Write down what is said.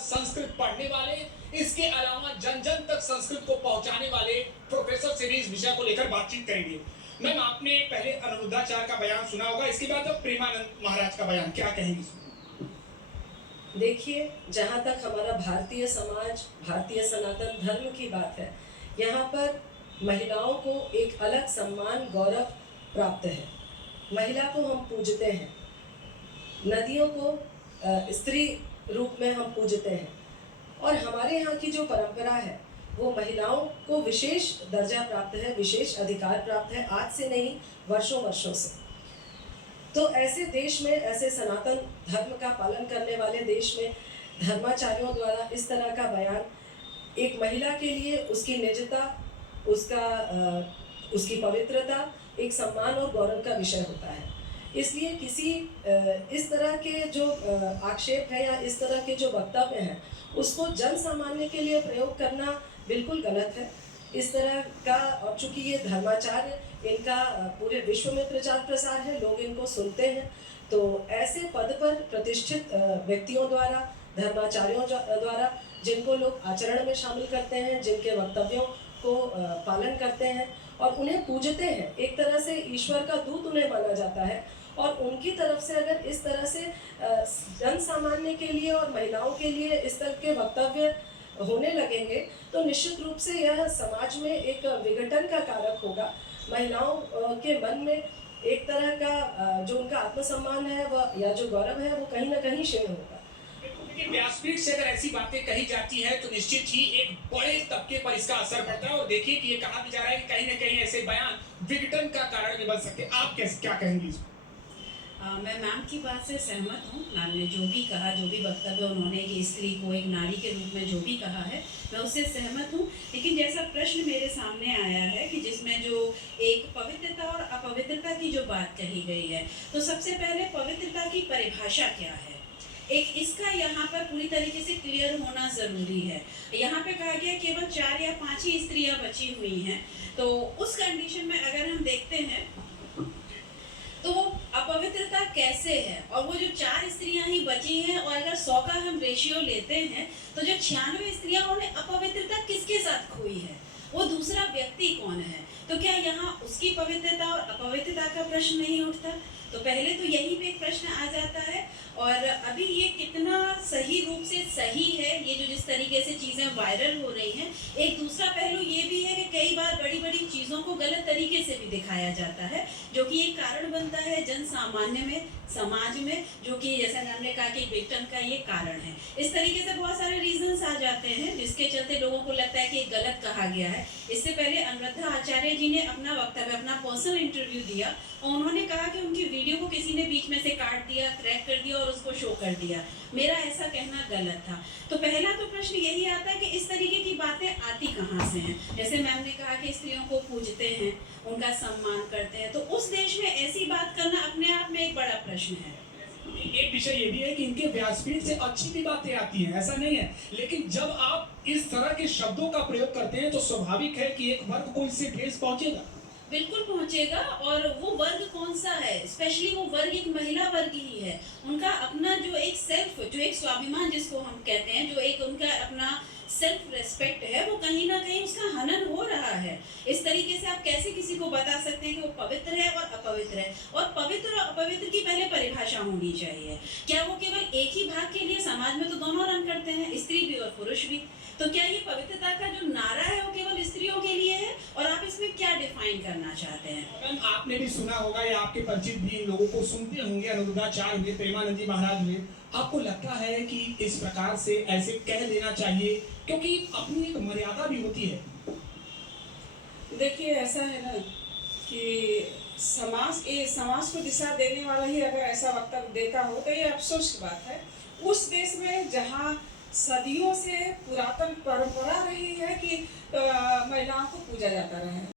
संस्कृत पढ़ने वाले, इसके अलावा जन जन तक संस्कृत को पहुंचाने वाले प्रोफेसर से भी इस विषय को लेकर बातचीत करेंगे। मैम, आपने पहले अनिरुद्धाचार्य का बयान सुना होगा, इसके बाद अब प्रेमानंद महाराज का बयान, क्या कहेंगे? देखिए, जहाँ तक हमारा भारतीय समाज, भारतीय सनातन धर्म की बात है, यहाँ पर महिलाओं को एक अलग सम्मान, गौरव प्राप्त है। महिला को हम पूजते हैं, नदियों को स्त्री रूप में हम पूजते हैं, और हमारे यहाँ की जो परंपरा है वो महिलाओं को विशेष दर्जा प्राप्त है, विशेष अधिकार प्राप्त है, आज से नहीं वर्षों वर्षों से। तो ऐसे देश में, ऐसे सनातन धर्म का पालन करने वाले देश में धर्माचार्यों द्वारा इस तरह का बयान एक महिला के लिए उसकी निजता, उसकी पवित्रता एक सम्मान और गौरव का विषय होता है। इसलिए किसी इस तरह के जो आक्षेप है या इस तरह के जो वक्तव्य हैं उसको जन सामान्य के लिए प्रयोग करना बिल्कुल गलत है। इस तरह का, और चूंकि ये धर्माचार्य, इनका पूरे विश्व में प्रचार प्रसार है, लोग इनको सुनते हैं, तो ऐसे पद पर प्रतिष्ठित व्यक्तियों द्वारा, धर्माचार्यों द्वारा, जिनको लोग आचरण में शामिल करते हैं, जिनके वक्तव्यों को पालन करते हैं और उन्हें पूजते हैं, एक तरह से ईश्वर का दूत उन्हें माना जाता है, और उनकी तरफ से अगर इस तरह से जन सामान्य के लिए और महिलाओं के लिए इस तरह के वक्तव्य होने लगेंगे तो निश्चित रूप से यह समाज में एक विघटन का कारक होगा। महिलाओं के मन में एक तरह का जो उनका आत्मसम्मान है वह, या जो गौरव है, वो कहीं ना कहीं क्षीण होगा। व्यासपीठ से अगर ऐसी बातें कही जाती है तो निश्चित ही एक बड़े तबके पर इसका असर पड़ता है, और देखिए कि ये कहा भी जा रहा है कि कहीं ना कहीं ऐसे बयान विघटन का कारण भी बन सकते हैं। आप क्या कहेंगी? मैं मैम की बात से सहमत हूँ। मैम ने जो भी कहा, जो भी वक्तव्य उन्होंने कि स्त्री को एक नारी के रूप में जो भी कहा है, मैं उससे सहमत हूँ। लेकिन जैसा प्रश्न मेरे सामने आया है कि जिसमें जो एक पवित्रता और अपवित्रता की जो बात कही गई है, तो सबसे पहले पवित्रता की परिभाषा क्या है, एक इसका यहाँ पर पूरी तरीके से क्लियर होना ज़रूरी है। यहाँ पे कहा गया केवल 4 या 5 ही स्त्रियाँ बची हुई हैं, तो उस कंडीशन में अगर हम देखते हैं तो अपवित्रता कैसे है, और वो जो 4 स्त्रियां ही बची हैं, और अगर 100 का हम रेशियो लेते हैं तो जो 96 स्त्रियां, उन्होंने अपवित्रता किसके साथ खोई है, वो दूसरा व्यक्ति कौन है? तो क्या यहाँ उसकी पवित्रता और अपवित्रता का प्रश्न नहीं उठता? तो पहले तो यही पे एक प्रश्न आ जाता है। और अभी ये कितना सही रूप से सही है, ये जो जिस तरीके से चीज़ें वायरल हो रही हैं, एक दूसरा पहलू ये भी है कि कई बार बड़ी बड़ी चीज़ों को गलत तरीके से भी दिखाया जाता है, जो कि एक कारण बनता है जन सामान्य में, समाज में, जो कि जैसा हमने कहा कि विघटन का ये कारण है। इस तरीके से बहुत सारे रीजंस आ जाते हैं जिसके चलते लोगों को लगता है कि गलत कहा गया है। इससे पहले अनिरुद्ध आचार्य जी ने अपना वक्तव्य, अपना पर्सनल इंटरव्यू दिया, और उन्होंने कहा कि उनकी वीडियो को किसी ने बीच में से काट दिया, क्रैक कर दिया और उसको शो कर दिया। मेरा ऐसा कहना गलत था। तो पहला तो प्रश्न यही आता है कि इस तरीके की बातें आती कहाँ से हैं? जैसे मैम ने कहा कि स्त्रियों को पूजते हैं, उनका सम्मान करते हैं, तो उस देश में ऐसी बात करना अपने आप में एक बड़ा प्रश्न है। एक विषय ये भी है कि इनके व्यासपीठ से अच्छी भी बातें आती हैं, ऐसा नहीं है, लेकिन जब आप इस तरह के शब्दों का प्रयोग करते हैं तो स्वाभाविक है कि एक वर्ग को इससे ठेस पहुंचेगा। बिल्कुल पहुंचेगा, और वो वर्ग कौन सा है? स्पेशली वो वर्ग एक महिला वर्ग ही है। उनका अपना जो एक सेल्फ, जो एक स्वाभिमान जिसको हम कहते हैं, जो एक उनका अपना सेल्फ रेस्पेक्ट है, वो कहीं ना कहीं उसका हनन हो रहा है। इस तरीके से आप कैसे किसी को बता सकते हैं कि वो पवित्र है और अपवित्र है? और पवित्र और अपवित्र की पहले परिभाषा होनी चाहिए। क्या वो केवल एक ही भाग के लिए? समाज में तो दोनों रंग करते हैं, स्त्री भी और पुरुष भी। तो क्या ये पवित्रता का जो नारा है वो केवल स्त्रियों के लिए है, और आप इसमें क्या डिफाइन करना चाहते हैं? मैम, आपने भी सुना होगा या आपके परिचित भी इन लोगों को सुनते होंगे, अनिरुद्धाचार्य हुए, प्रेमानंद जी महाराज हुए। आपको लगता है कि इस प्रकार से ऐसे कह देना चाहिए, क्योंकि अपनी एक मर्यादा भी होती है? देखिए, ऐसा है ना कि समाज को दिशा देने वाला ही अगर ऐसा वक्तव्य देता हो तो ये अफसोस की बात है। उस देश में जहाँ सदियों से पुरातन परंपरा रही है कि महिलाओं को पूजा जाता रहा है।